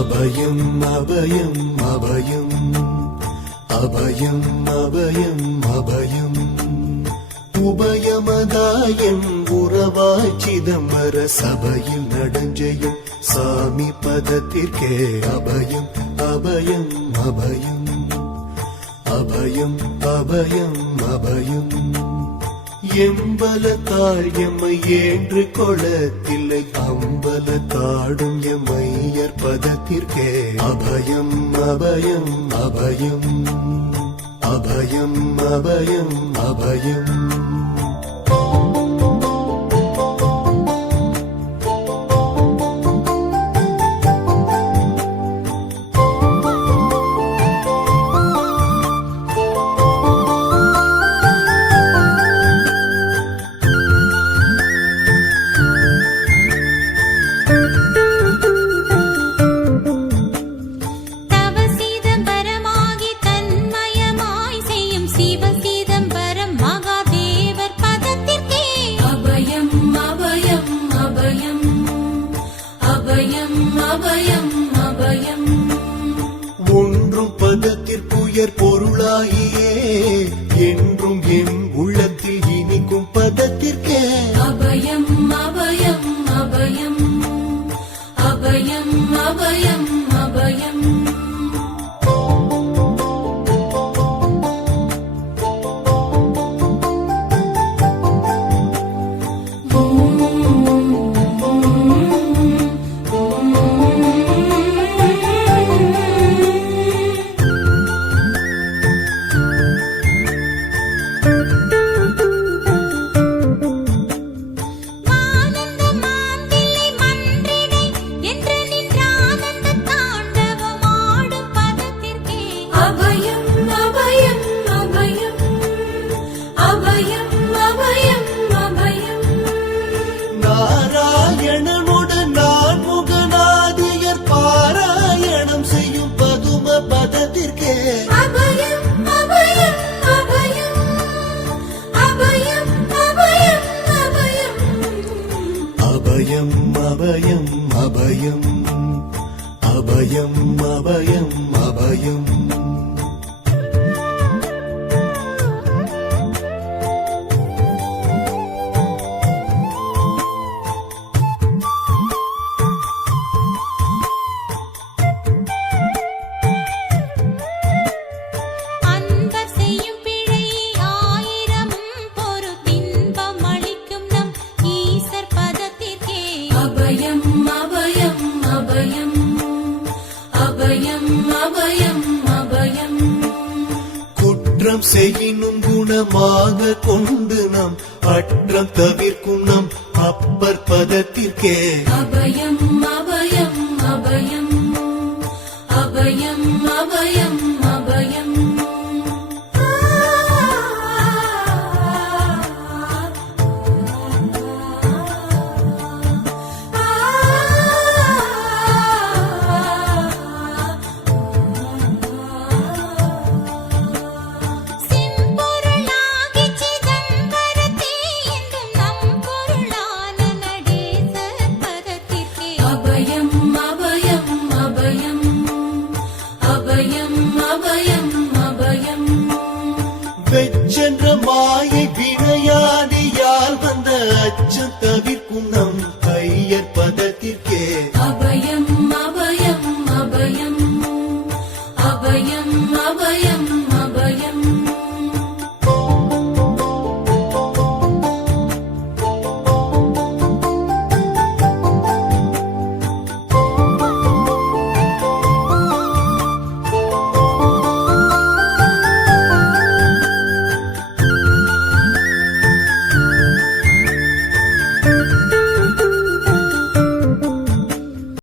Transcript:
அபயம் அபயம் அபயம் அபயம் அபயம் அபயம் உபயமதாயம் உறவாய் சிதம்பர சபையில் நடஞ்செய்யும் சாமி பதத்திற்கே அபயம் அபயம் அபயம் அபயம் அபயம் அபயம் எம்பலத்தாள் எம்மை ஏன்று கொளத்தில்லை அம்பலத்தாடும் எம்மையர் பதத்திற்கே அபயம் அபயம் அபயம் அபயம் அபயம் அபயம் ஒன்றும் பதத்திற்குயர் பொருளாகியே என்றும் என் உள்ளத்தில் இனிக்கும் பதத்திற்கே அபயம் அபயம் அபயம் அபயம் அபயம் அபயம் நாராயணனுடன் நான் முகநாதியர் பாராயணம் செய்யும் பதும பதத்திற்கே அபயம் அபயம் அபயம் அபயம் அபயம் அபயம் அபயம் அபயம் அபயம் அபயம் அபயம் அபயம் குற்றம் செய்யினும் குணமாக கொண்டு நம் அற்றம் தவிர்க்கும் நம் அப்பர் பதத்திற்கே அபயம் அபயம் அபயம் அபயம் அபயம் அபயம் வெச்சென்ற மாயை வினையாடியால் வந்த அச்சம் தவிர்க்கும் நம் ஐயர் பதத்திற்கே அபயம் அபயம் அபயம் அபயம் அபயம்